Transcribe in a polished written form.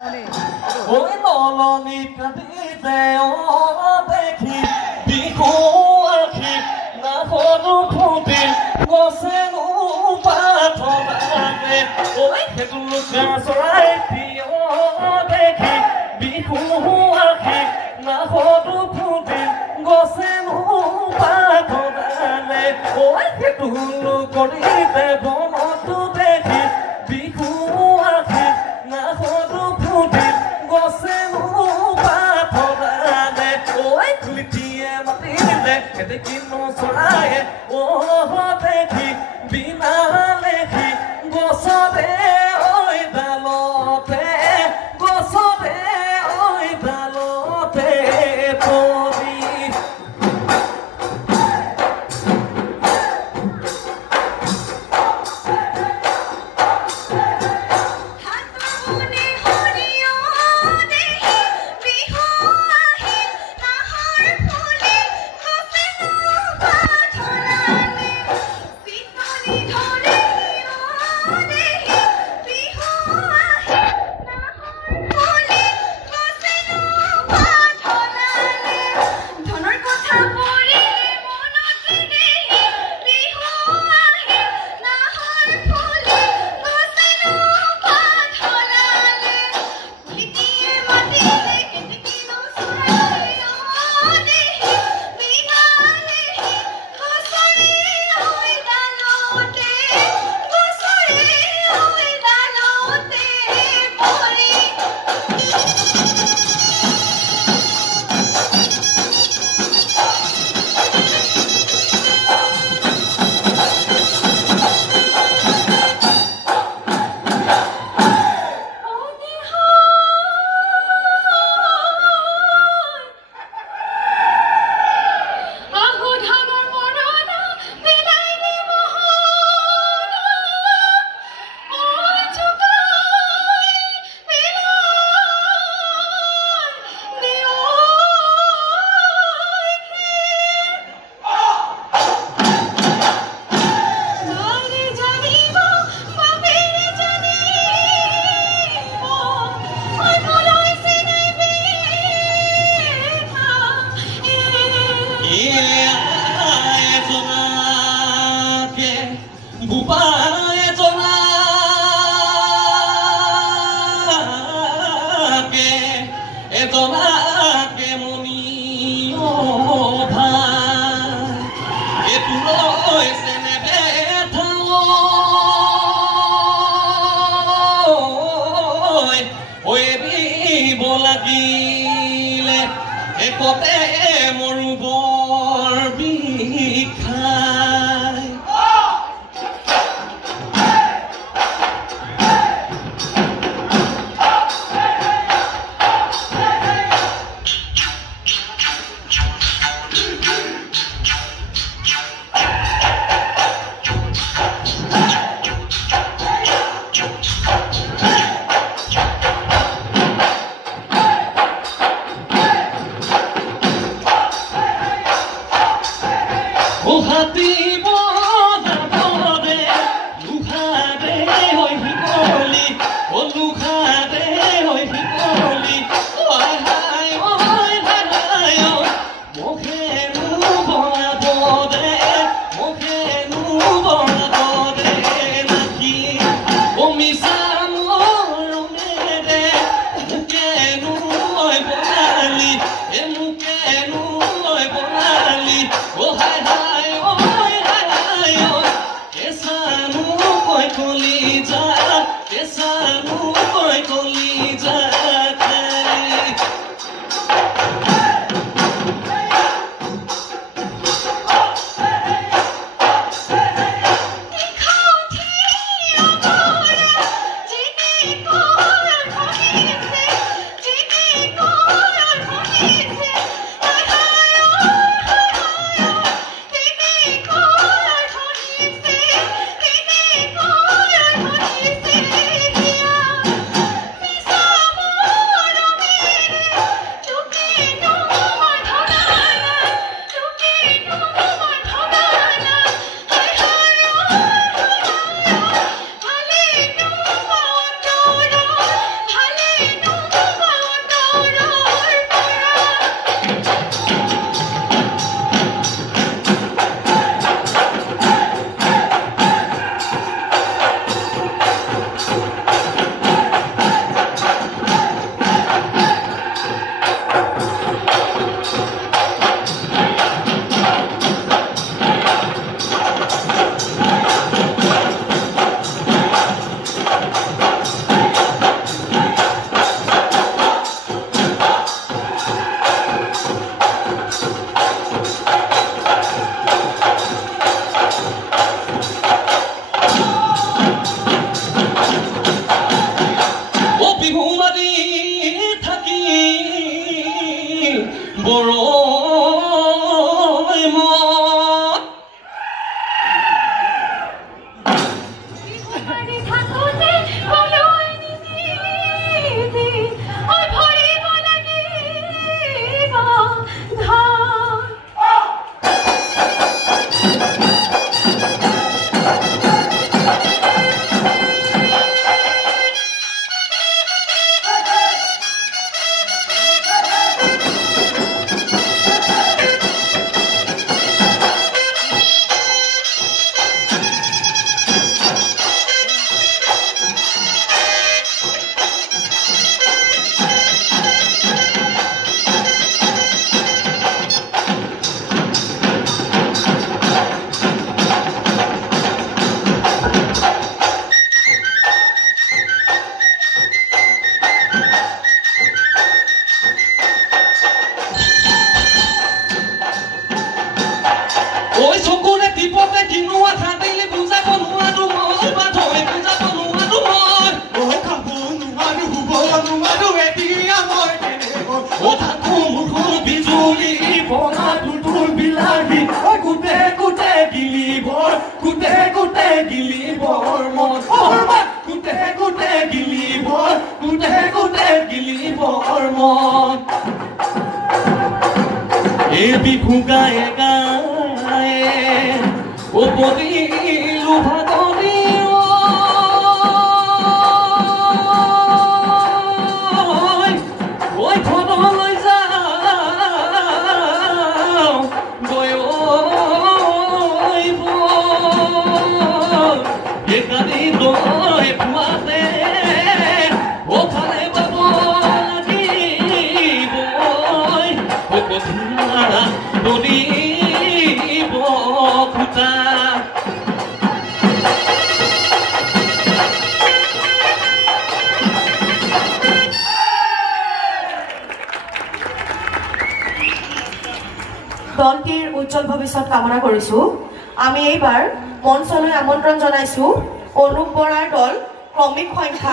Ôi lo nít đi theo দেখি বিহু আখি না হলো ফুটে গছেনো পাথরে ওই সেগুলো চৰাই প্ৰিয় দেখি বিহু আখি না হলো ফুটে গছেনো পাথৰে ওই সেগুলো কৰিতে বনটো দেখি বিহু আখি না হলো ফুটে গছেনো পাথৰে ওই তুলিটিয়ে মাতিলে দেখি চৰায়ে ও দেখি বিনা লেখি গছতে ঐ ডালতে গছতে ঐ ডালতে পৰি এতিয়া মই থাকো মুঠো বিজুলী বনা তুলতুল বিলাহী গোটে গোটে গিলিবৰ গোটে গোটে গিলিবৰ মন গোটে গোটে গিলিবৰ গোটে গোটে গিলিবৰ মন এই বিহু গায়ে গায়ে উপদিলো ভাগনি ঐ ঘৰলৈ যাওঁ গৈ একাদি দৈ ফুৱাতে অফালে পাব লাগিব কথা দলিব খুটা দলটিৰ উজ্জ্বল ভৱিষ্যত কামনা কৰিছো আমি এইবাৰ মঞ্চলৈ আমন্ত্ৰণ জনাইছো অনুপ বৰাৰ দল ক্ৰমিক সংখ্যা